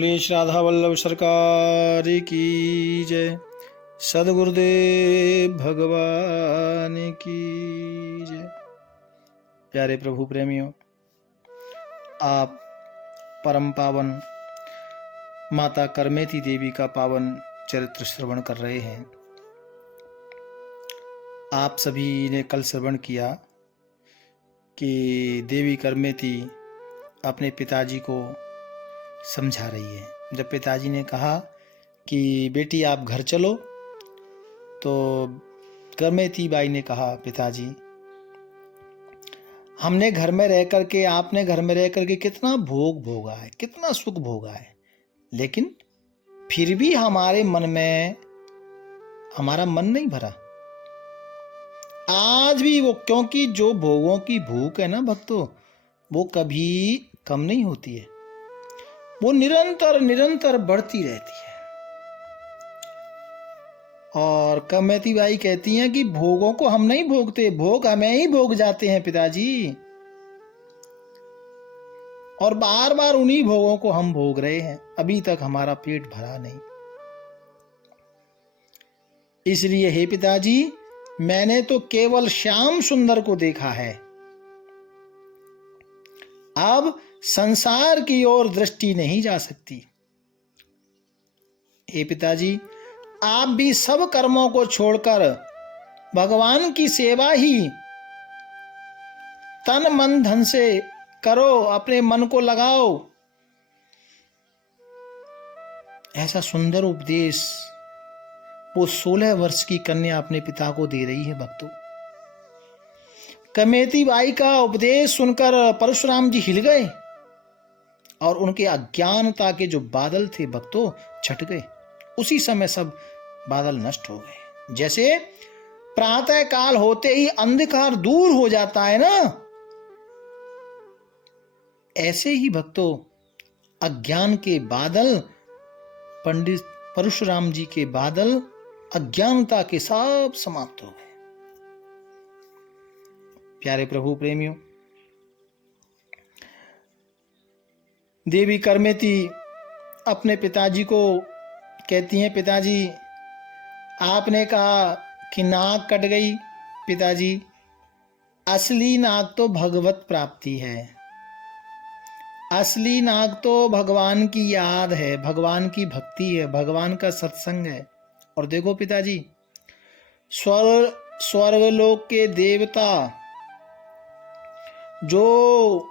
बोलिए श्री राधा वल्लभ सरकार की जय। सदगुरुदेव भगवान की जय। प्यारे प्रभु प्रेमियों, आप परम पावन माता करमेती देवी का पावन चरित्र श्रवण कर रहे हैं। आप सभी ने कल श्रवण किया कि देवी करमेती अपने पिताजी को समझा रही है। जब पिताजी ने कहा कि बेटी आप घर चलो, तो करमेती बाई ने कहा, पिताजी हमने घर में रह करके, आपने घर में रह करके कितना भोग भोगा है, कितना सुख भोगा है, लेकिन फिर भी हमारे मन में हमारा मन नहीं भरा आज भी वो, क्योंकि जो भोगों की भूख है ना भक्तों, वो कभी कम नहीं होती है, वो निरंतर निरंतर बढ़ती रहती है। और करमेती बाई कहती हैं कि भोगों को हम नहीं भोगते, भोग हमें ही भोग जाते हैं पिताजी, और बार बार उन्हीं भोगों को हम भोग रहे हैं, अभी तक हमारा पेट भरा नहीं। इसलिए हे पिताजी, मैंने तो केवल श्याम सुंदर को देखा है, अब संसार की ओर दृष्टि नहीं जा सकती। हे पिताजी, आप भी सब कर्मों को छोड़कर भगवान की सेवा ही तन मन धन से करो, अपने मन को लगाओ। ऐसा सुंदर उपदेश वो 16 वर्ष की कन्या अपने पिता को दे रही है भक्तों। करमेती बाई का उपदेश सुनकर परशुराम जी हिल गए और उनके अज्ञानता के जो बादल थे भक्तों छट गए। उसी समय सब बादल नष्ट हो गए। जैसे प्रातः काल होते ही अंधकार दूर हो जाता है ना, ऐसे ही भक्तों अज्ञान के बादल, पंडित परशुराम जी के बादल अज्ञानता के सब समाप्त हो गए। प्यारे प्रभु प्रेमियों, देवी करमेती अपने पिताजी को कहती हैं, पिताजी आपने कहा कि नाक कट गई, पिताजी असली नाक तो भगवत प्राप्ति है, असली नाक तो भगवान की याद है, भगवान की भक्ति है, भगवान का सत्संग है। और देखो पिताजी, स्वर्गलोक के देवता जो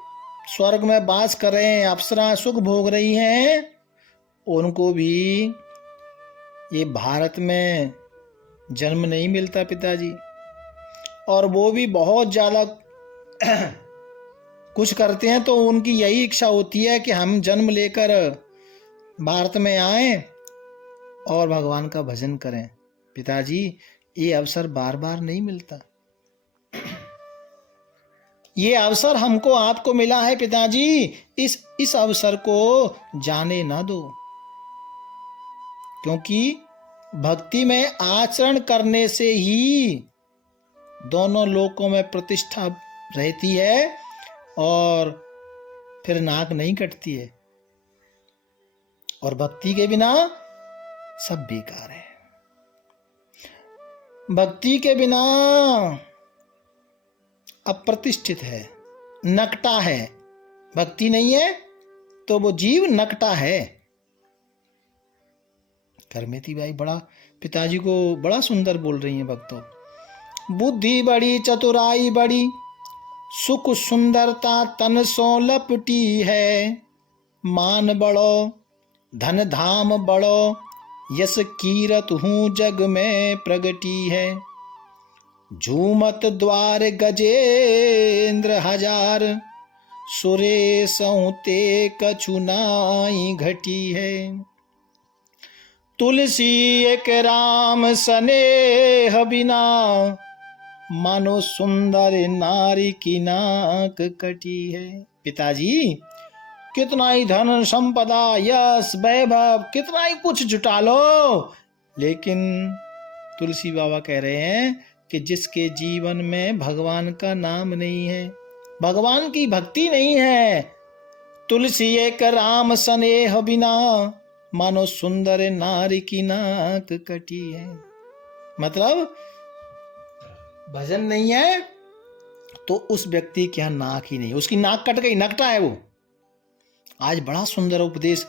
स्वर्ग में वास कर रहे हैं, अप्सरा सुख भोग रही हैं, उनको भी ये भारत में जन्म नहीं मिलता पिताजी, और वो भी बहुत ज़्यादा कुछ करते हैं तो उनकी यही इच्छा होती है कि हम जन्म लेकर भारत में आएं और भगवान का भजन करें। पिताजी ये अवसर बार बार नहीं मिलता, ये अवसर हमको आपको मिला है पिताजी, इस अवसर को जाने ना दो, क्योंकि भक्ति में आचरण करने से ही दोनों लोकों में प्रतिष्ठा रहती है और फिर नाक नहीं कटती है, और भक्ति के बिना सब बेकार है। भक्ति के बिना अप्रतिष्ठित है, नकटा है। भक्ति नहीं है तो वो जीव नकटा है। करमेती बाई बड़ा पिताजी को बड़ा सुंदर बोल रही हैं भक्तों। बुद्धि बड़ी, चतुराई बड़ी, सुख सुंदरता तन सो लपटी है, मान बड़ो धन धाम बड़ो, यस कीरत हूँ जग में प्रगटी है, झूमत द्वार गजेंद्र हजार, सुरेश ते कछु नाई घटी है, तुलसी एक राम स्नेह बिना, मानो सुंदर नारी की नाक कटी है। पिताजी कितना ही धन संपदा यश वैभव कितना ही कुछ जुटा लो, लेकिन तुलसी बाबा कह रहे हैं कि जिसके जीवन में भगवान का नाम नहीं है, भगवान की भक्ति नहीं है, तुलसी एक राम स्नेह बिना, मानो सुंदर नारी की नाक कटी है। मतलब भजन नहीं है तो उस व्यक्ति के यहाँ नाक ही नहीं, उसकी नाक कट गई, नकटा है वो। आज बड़ा सुंदर उपदेश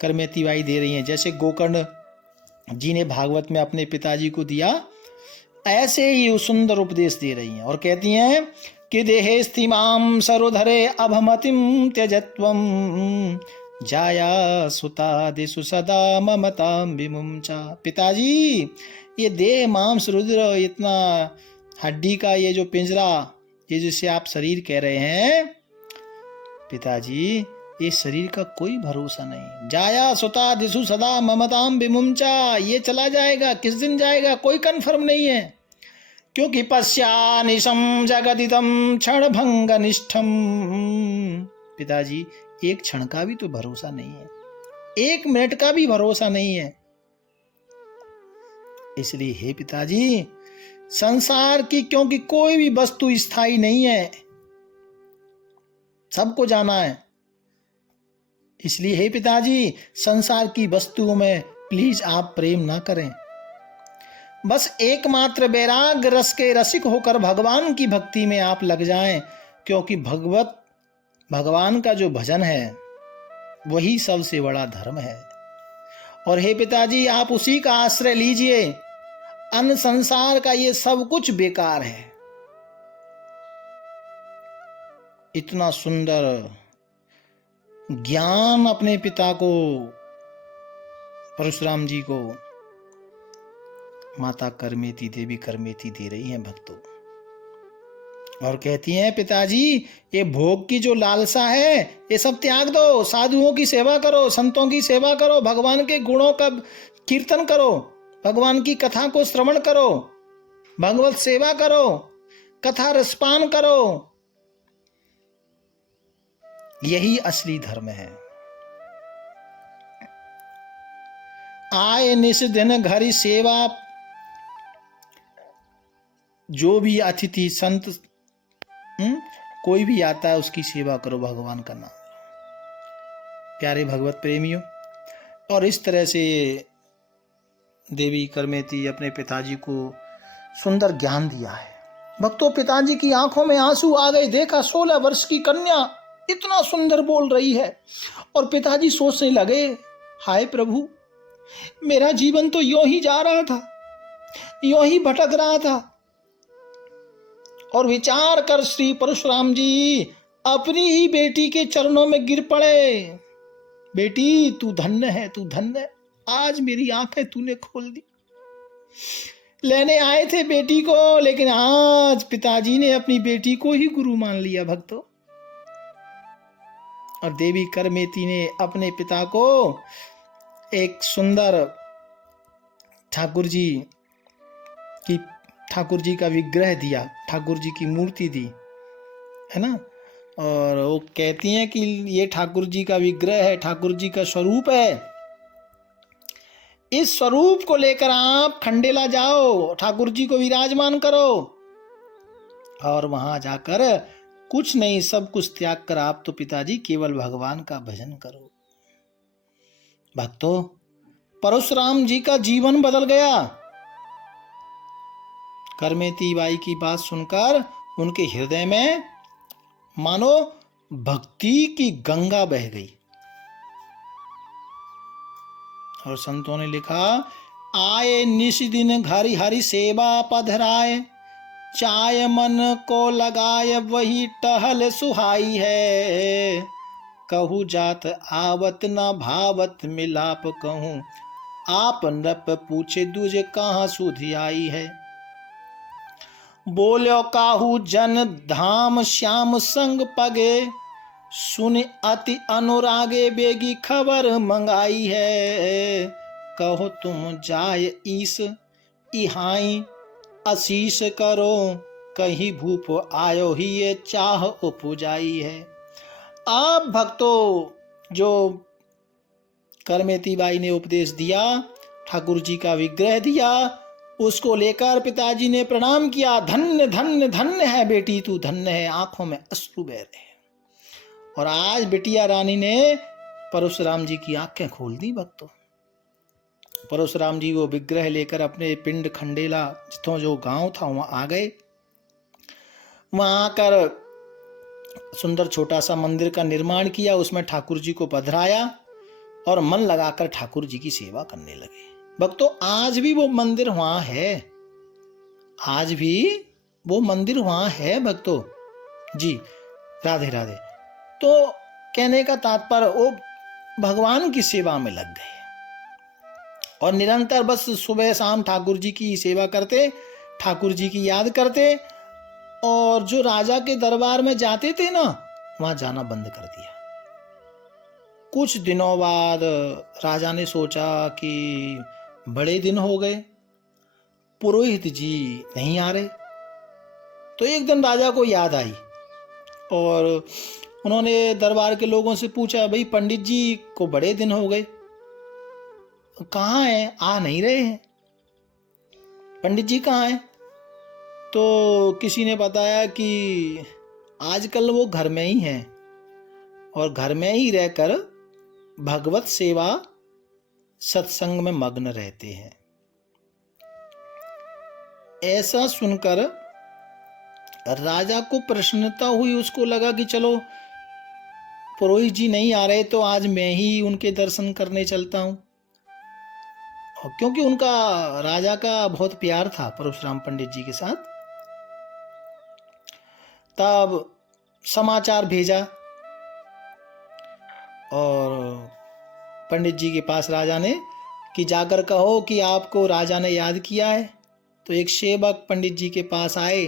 करमेती बाई दे रही हैं, जैसे गोकर्ण जी ने भागवत में अपने पिताजी को दिया, ऐसे ही वो सुंदर उपदेश दे रही हैं। और कहती हैं कि देहे स्थिमाम सरोधरे अभमतिम त्यजत्वम, जाया सुता दिशु सदा ममताम विमुंचा। पिताजी, ये देह मांस रुद्र, इतना हड्डी का ये जो पिंजरा, ये जिसे आप शरीर कह रहे हैं, पिताजी ये शरीर का कोई भरोसा नहीं। जाया सुता दिशु सदा ममताम विमुंचा, ये चला जाएगा, किस दिन जाएगा कोई कंफर्म नहीं है। क्योंकि पश्यानिशम जगदिदम क्षण भंग निष्ठम। पिताजी एक क्षण का भी तो भरोसा नहीं है, एक मिनट का भी भरोसा नहीं है। इसलिए हे पिताजी, संसार की, क्योंकि कोई भी वस्तु स्थायी नहीं है, सबको जाना है, इसलिए हे पिताजी संसार की वस्तुओं में प्लीज आप प्रेम ना करें। बस एकमात्र वैराग रस के रसिक होकर भगवान की भक्ति में आप लग जाएं, क्योंकि भगवान का जो भजन है वही सबसे बड़ा धर्म है। और हे पिताजी, आप उसी का आश्रय लीजिए, अन्य संसार का ये सब कुछ बेकार है। इतना सुंदर ज्ञान अपने पिता को, परशुराम जी को, माता करमेती देवी करमेती दे रही हैं भक्तों। और कहती हैं पिताजी, ये भोग की जो लालसा है ये सब त्याग दो, साधुओं की सेवा करो, संतों की सेवा करो, भगवान के गुणों का कीर्तन करो, भगवान की कथा को श्रवण करो, भगवत सेवा करो, कथा रसपान करो, यही असली धर्म है। आए निस दिन घर सेवा, जो भी अतिथि संत कोई भी आता है उसकी सेवा करो, भगवान का नाम। प्यारे भगवत प्रेमियों, और इस तरह से देवी करमेती अपने पिताजी को सुंदर ज्ञान दिया है। भक्तों, पिताजी की आंखों में आंसू आ गए। देखा 16 वर्ष की कन्या इतना सुंदर बोल रही है, और पिताजी सोचने लगे, हाय प्रभु, मेरा जीवन तो यूं ही जा रहा था, यूं ही भटक रहा था। और विचार कर श्री परशुराम जी अपनी ही बेटी के चरणों में गिर पड़े। बेटी, तू धन्य है, तू धन्य है, आज मेरी आंखें तूने खोल दी। लेने आए थे बेटी को, लेकिन आज पिताजी ने अपनी बेटी को ही गुरु मान लिया भक्तों। और देवी करमेती ने अपने पिता को एक सुंदर ठाकुर जी का विग्रह दिया, ठाकुर जी की मूर्ति दी, है ना। और वो कहती हैं कि ये ठाकुर जी का विग्रह है, ठाकुर जी का स्वरूप है। इस स्वरूप को लेकर आप खंडेला जाओ, ठाकुर जी को विराजमान करो, और वहां जाकर कुछ नहीं, सब कुछ त्याग कर आप तो पिताजी केवल भगवान का भजन करो। भक्तों, परशुराम जी का जीवन बदल गया। करमेती बाई की बात सुनकर उनके हृदय में मानो भक्ति की गंगा बह गई। और संतों ने लिखा, आए निश दिन घरी हरि सेवा पधराए, चाय मन को लगाए वही टहल सुहाई है। कहूँ जात आवत न भावत मिलाप कहूँ, आप नृप पूछे दूजे कहाँ सुधि आई है। बोलो काहू जन धाम श्याम संग पगे, सुन अति अनुरागे बेगी खबर मंगाई है। कहो तुम जाय ईस इहाई आशीष करो, कहीं भूप आयो ही ये चाह उपजाई है। आप भक्तों, जो करमेती बाई ने उपदेश दिया, ठाकुर जी का विग्रह दिया, उसको लेकर पिताजी ने प्रणाम किया। धन्य धन्य धन्य है बेटी, तू धन्य है। आंखों में अश्रु बह रहे हैं। और आज बिटिया रानी ने परशुराम जी की आंखें खोल दी भक्तों। परशुराम जी वो विग्रह लेकर अपने पिंड खंडेला जितों जो गांव था वहां आ गए। वहां आकर सुंदर छोटा सा मंदिर का निर्माण किया, उसमें ठाकुर जी को पधराया और मन लगाकर ठाकुर जी की सेवा करने लगे। भक्तों आज भी वो मंदिर वहां है, आज भी वो मंदिर वहां है भक्तों जी। राधे राधे। तो कहने का तात्पर्य वो भगवान की सेवा में लग गए और निरंतर बस सुबह शाम ठाकुर जी की सेवा करते, ठाकुर जी की याद करते, और जो राजा के दरबार में जाते थे ना वहां जाना बंद कर दिया। कुछ दिनों बाद राजा ने सोचा कि बड़े दिन हो गए, पुरोहित जी नहीं आ रहे। तो एक दिन राजा को याद आई और उन्होंने दरबार के लोगों से पूछा, भाई पंडित जी को बड़े दिन हो गए, कहाँ हैं, आ नहीं रहे हैं, पंडित जी कहाँ हैं? तो किसी ने बताया कि आजकल वो घर में ही हैं और घर में ही रहकर भगवत सेवा सत्संग में मग्न रहते हैं। ऐसा सुनकर राजा को प्रसन्नता हुई, उसको लगा कि चलो पुरोहित जी नहीं आ रहे तो आज मैं ही उनके दर्शन करने चलता हूं। क्योंकि उनका राजा का बहुत प्यार था परशुराम पंडित जी के साथ। तब समाचार भेजा और पंडित जी के पास राजा ने कि जाकर कहो कि आपको राजा ने याद किया है। तो एक सेवक पंडित जी के पास आए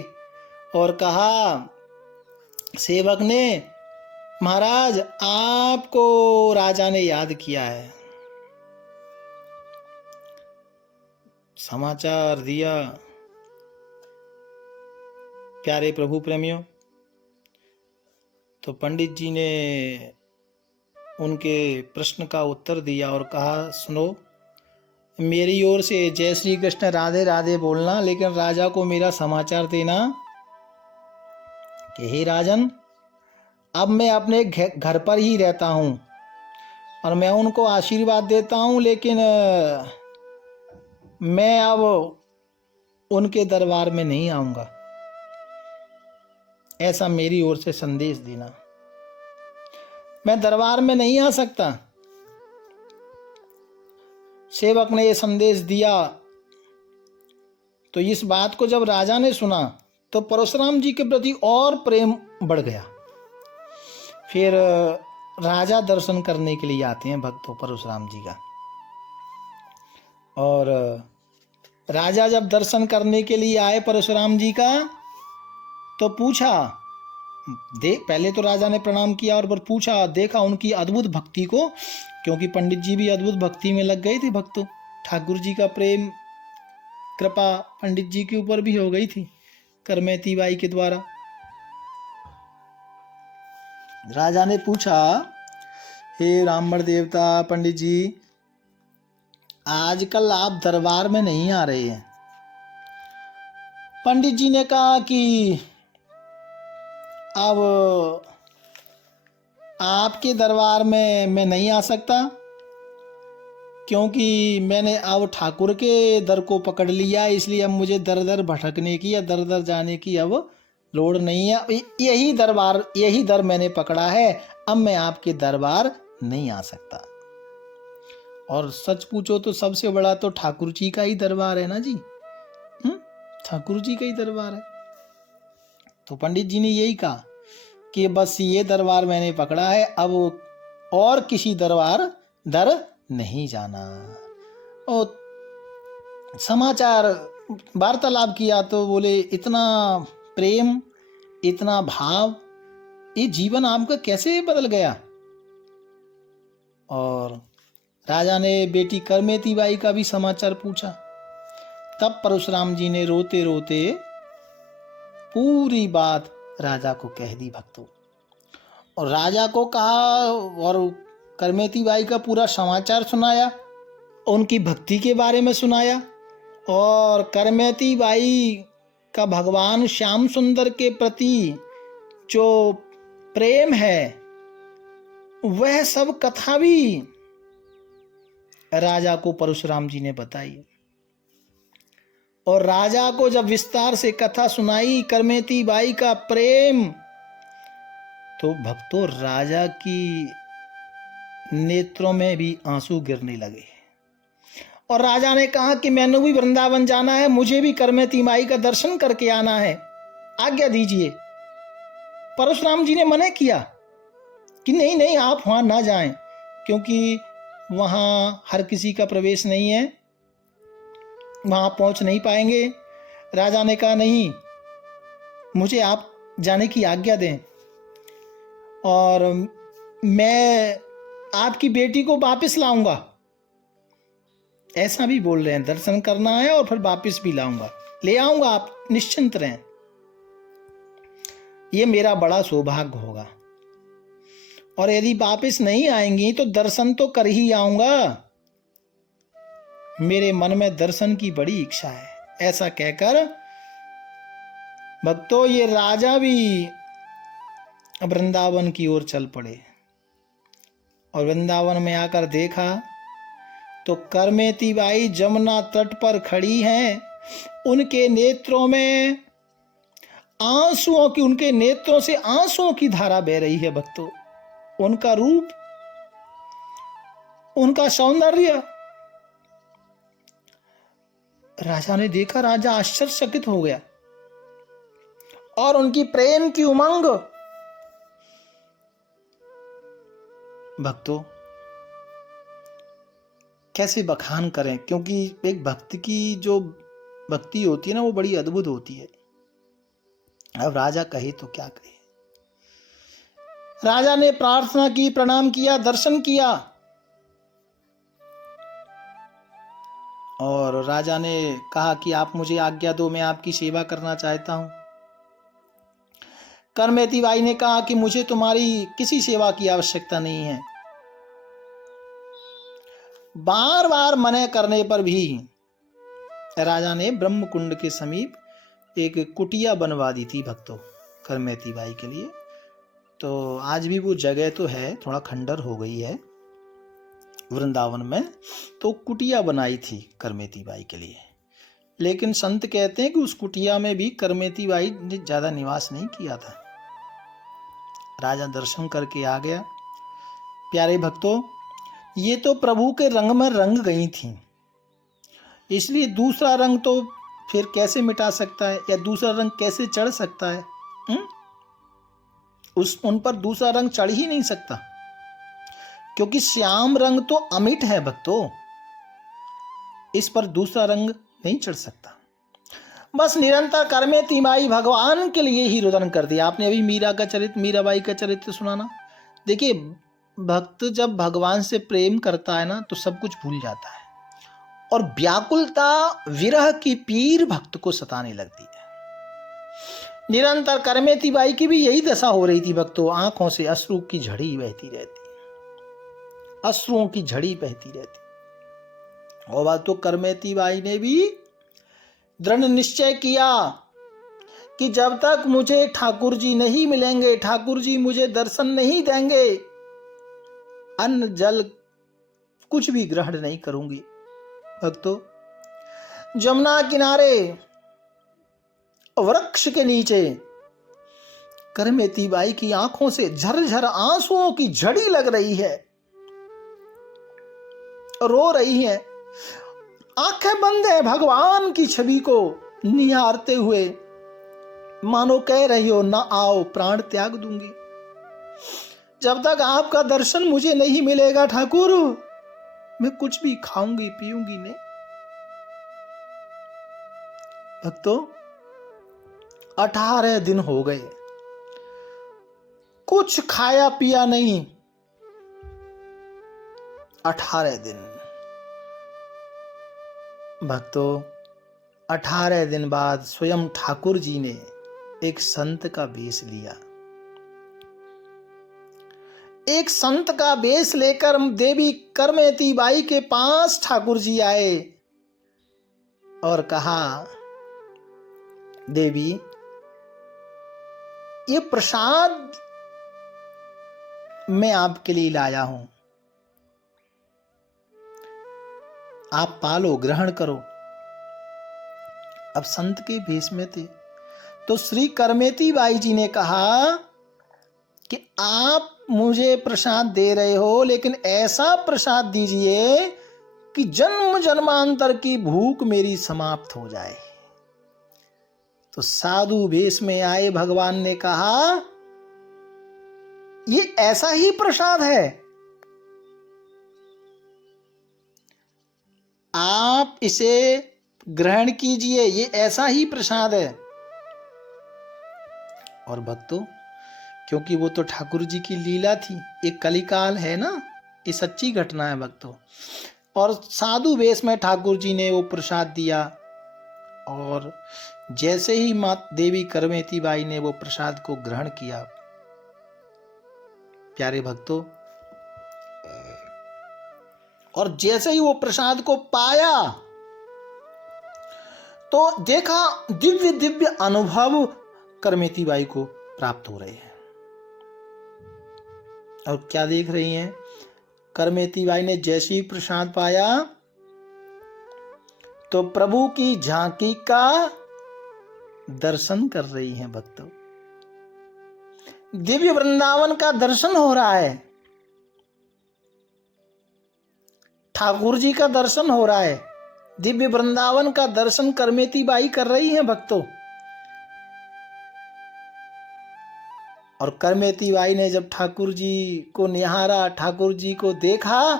और कहा, सेवक ने, महाराज आपको राजा ने याद किया है। समाचार दिया। प्यारे प्रभु प्रेमियों, तो पंडित जी ने उनके प्रश्न का उत्तर दिया और कहा, सुनो, मेरी ओर से जय श्री कृष्ण राधे राधे बोलना, लेकिन राजा को मेरा समाचार देना कि हे राजन, अब मैं अपने घर पर ही रहता हूँ और मैं उनको आशीर्वाद देता हूँ, लेकिन मैं अब उनके दरबार में नहीं आऊँगा, ऐसा मेरी ओर से संदेश देना। मैं दरबार में नहीं आ सकता। सेवक ने यह संदेश दिया। तो इस बात को जब राजा ने सुना तो परशुराम जी के प्रति और प्रेम बढ़ गया। फिर राजा दर्शन करने के लिए आते हैं भक्तों परशुराम जी का, और राजा जब दर्शन करने के लिए आए परशुराम जी का तो पूछा, पहले तो राजा ने प्रणाम किया और पूछा, देखा उनकी अद्भुत भक्ति को, क्योंकि पंडित जी भी अद्भुत भक्ति में लग गए थे भक्तों। ठाकुर जी का प्रेम कृपा पंडित जी के ऊपर भी हो गई थी करमेती बाई के द्वारा। राजा ने पूछा, हे ब्राह्मण देवता पंडित जी, आजकल आप दरबार में नहीं आ रहे हैं। पंडित जी ने कहा कि अब आपके दरबार में मैं नहीं आ सकता, क्योंकि मैंने अब ठाकुर के दर को पकड़ लिया, इसलिए अब मुझे दर दर भटकने की या दर दर जाने की अब लोड़ नहीं है। यही दर मैंने पकड़ा है, अब मैं आपके दरबार नहीं आ सकता। और सच पूछो तो सबसे बड़ा तो ठाकुर जी का ही दरबार है ना जी, ठाकुर जी का ही दरबार है। तो पंडित जी ने यही कहा कि बस ये दरबार मैंने पकड़ा है, अब और किसी दर नहीं जाना। और समाचार वार्तालाप किया तो बोले, इतना प्रेम, इतना भाव, ये जीवन आपका कैसे बदल गया। और राजा ने बेटी करमेती बाई का भी समाचार पूछा। तब परशुराम जी ने रोते रोते पूरी बात राजा को कह दी भक्तों, और राजा को कहा और करमेती बाई का पूरा समाचार सुनाया, उनकी भक्ति के बारे में सुनाया, और करमेती बाई का भगवान श्याम सुंदर के प्रति जो प्रेम है वह सब कथा भी राजा को परशुराम जी ने बताई। और राजा को जब विस्तार से कथा सुनाई करमेती बाई का प्रेम, तो भक्तों राजा की नेत्रों में भी आंसू गिरने लगे। और राजा ने कहा कि मैंने भी वृंदावन जाना है, मुझे भी करमेती माई का दर्शन करके आना है, आज्ञा दीजिए। परशुराम जी ने मना किया कि नहीं नहीं, आप वहां ना जाएं, क्योंकि वहां हर किसी का प्रवेश नहीं है, वहां पहुंच नहीं पाएंगे। राजा ने कहा नहीं, मुझे आप जाने की आज्ञा दें, और मैं आपकी बेटी को वापस लाऊंगा। ऐसा भी बोल रहे हैं, दर्शन करना है और फिर वापस भी लाऊंगा, ले आऊंगा, आप निश्चिंत रहें, ये मेरा बड़ा सौभाग्य होगा। और यदि वापस नहीं आएंगी तो दर्शन तो कर ही आऊंगा, मेरे मन में दर्शन की बड़ी इच्छा है। ऐसा कहकर भक्तों ये राजा भी वृंदावन की ओर चल पड़े। और वृंदावन में आकर देखा तो करमेती बाई जमुना तट पर खड़ी हैं, उनके नेत्रों में आंसुओं की, उनके नेत्रों से आंसुओं की धारा बह रही है। भक्तों उनका रूप, उनका सौंदर्य राजा ने देखा, राजा आश्चर्यचकित हो गया। और उनकी प्रेम की उमंग, भक्तों कैसे बखान करें, क्योंकि एक भक्त की जो भक्ति होती है ना, वो बड़ी अद्भुत होती है। अब राजा कहे तो क्या कहे। राजा ने प्रार्थना की, प्रणाम किया, दर्शन किया, और राजा ने कहा कि आप मुझे आज्ञा दो, मैं आपकी सेवा करना चाहता हूं। करमेती बाई ने कहा कि मुझे तुम्हारी किसी सेवा की आवश्यकता नहीं है। बार बार मना करने पर भी राजा ने ब्रह्मकुंड के समीप एक कुटिया बनवा दी थी भक्तों करमेती बाई के लिए। तो आज भी वो जगह तो है, थोड़ा खंडर हो गई है वृंदावन में, तो कुटिया बनाई थी करमेती बाई के लिए। लेकिन संत कहते हैं कि उस कुटिया में भी करमेती बाई ने ज्यादा निवास नहीं किया था। राजा दर्शन करके आ गया। प्यारे भक्तों, ये तो प्रभु के रंग में रंग गई थी, इसलिए दूसरा रंग तो फिर कैसे मिटा सकता है, या दूसरा रंग कैसे चढ़ सकता है? उन पर दूसरा रंग चढ़ ही नहीं सकता, क्योंकि श्याम रंग तो अमिट है भक्तों, इस पर दूसरा रंग नहीं चढ़ सकता। बस निरंतर करमेती माई भगवान के लिए ही रुदन कर दिया। आपने अभी मीराबाई का चरित्र सुना ना। देखिए, भक्त जब भगवान से प्रेम करता है ना, तो सब कुछ भूल जाता है, और व्याकुलता, विरह की पीर भक्त को सताने लगती है। निरंतर करमेती बाई की भी यही दशा हो रही थी भक्तों। आंखों से अश्रु की झड़ी बहती रहती, अश्रुओं की झड़ी बहती रहती। और बात तो करमेती बाई ने भी दृढ़ निश्चय किया कि जब तक मुझे ठाकुर जी नहीं मिलेंगे, ठाकुर जी मुझे दर्शन नहीं देंगे, अन्न जल कुछ भी ग्रहण नहीं करूंगी। भक्तों, जमुना किनारे वृक्ष के नीचे करमेती बाई की आंखों से झरझर आंसुओं की झड़ी लग रही है, रो रही है, आंखें बंद है, भगवान की छवि को निहारते हुए, मानो कह रही हो ना आओ प्राण त्याग दूंगी। जब तक आपका दर्शन मुझे नहीं मिलेगा ठाकुर, मैं कुछ भी खाऊंगी पीऊंगी नहीं। भक्तों, 18 दिन हो गए, कुछ खाया पिया नहीं। 18 दिन भक्तों, 18 दिन बाद स्वयं ठाकुर जी ने एक संत का वेश लिया। एक संत का वेश लेकर देवी करमेती बाई के पास ठाकुर जी आए और कहा, देवी, ये प्रसाद मैं आपके लिए लाया हूं, आप पालो, ग्रहण करो। अब संत के भेष में थे, तो श्री करमेती बाई जी ने कहा कि आप मुझे प्रसाद दे रहे हो, लेकिन ऐसा प्रसाद दीजिए कि जन्म जन्मांतर की भूख मेरी समाप्त हो जाए। तो साधु वेश में आए भगवान ने कहा, ये ऐसा ही प्रसाद है, आप इसे ग्रहण कीजिए, ये ऐसा ही प्रसाद है। और भक्तों, क्योंकि वो तो ठाकुर जी की लीला थी, एक कलिकाल है ना, ये सच्ची घटना है भक्तों। और साधु वेश में ठाकुर जी ने वो प्रसाद दिया, और जैसे ही माँ देवी करमेती बाई ने वो प्रसाद को ग्रहण किया, प्यारे भक्तों, और जैसे ही वो प्रसाद को पाया तो देखा दिव्य दिव्य अनुभव करमेती बाई को प्राप्त हो रहे हैं। और क्या देख रही हैं? करमेती बाई ने जैसे ही प्रसाद पाया तो प्रभु की झांकी का दर्शन कर रही हैं भक्तों। दिव्य वृंदावन का दर्शन हो रहा है, ठाकुर जी का दर्शन हो रहा है, दिव्य वृंदावन का दर्शन करमेती बाई कर रही हैं भक्तों। और करमेती बाई ने जब ठाकुर जी को निहारा, ठाकुर जी को देखा,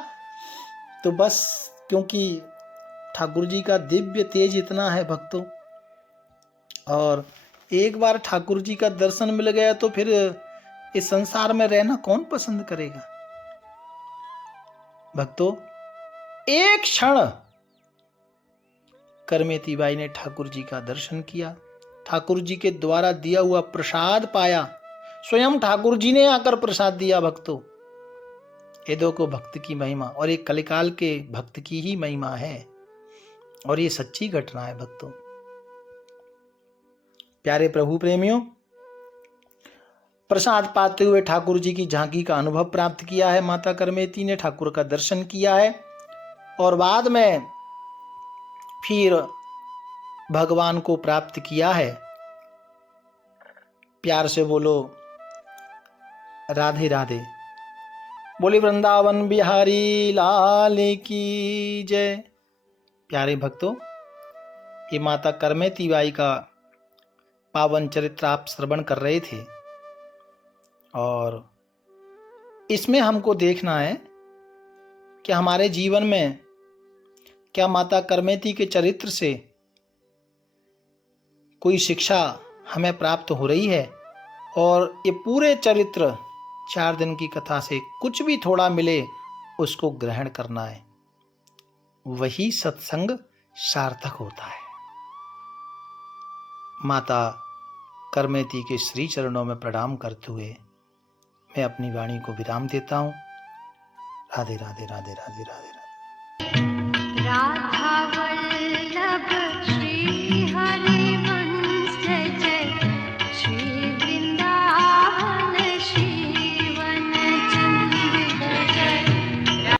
तो बस, क्योंकि ठाकुर जी का दिव्य तेज इतना है भक्तों, और एक बार ठाकुर जी का दर्शन मिल गया तो फिर इस संसार में रहना कौन पसंद करेगा भक्तों। एक क्षण करमेती बाई ने ठाकुर जी का दर्शन किया, ठाकुर जी के द्वारा दिया हुआ प्रसाद पाया, स्वयं ठाकुर जी ने आकर प्रसाद दिया भक्तों। ये देखो भक्त की महिमा, और एक कलिकाल के भक्त की ही महिमा है, और ये सच्ची घटना है भक्तों। प्यारे प्रभु प्रेमियों, प्रसाद पाते हुए ठाकुर जी की झांकी का अनुभव प्राप्त किया है माता करमेती ने, ठाकुर का दर्शन किया है, और बाद में फिर भगवान को प्राप्त किया है। प्यार से बोलो राधे राधे। बोले वृंदावन बिहारी लाल की जय। प्यारे भक्तों, ये माता करमेती बाई का पावन चरित्र आप श्रवण कर रहे थे, और इसमें हमको देखना है कि हमारे जीवन में क्या माता करमेती के चरित्र से कोई शिक्षा हमें प्राप्त हो रही है, और ये पूरे चरित्र 4 दिन की कथा से कुछ भी थोड़ा मिले उसको ग्रहण करना है, वही सत्संग सार्थक होता है। माता करमेती के श्री चरणों में प्रणाम करते हुए मैं अपनी वाणी को विराम देता हूँ। राधे राधे राधे राधे राधे राधे। राधा वल्लभ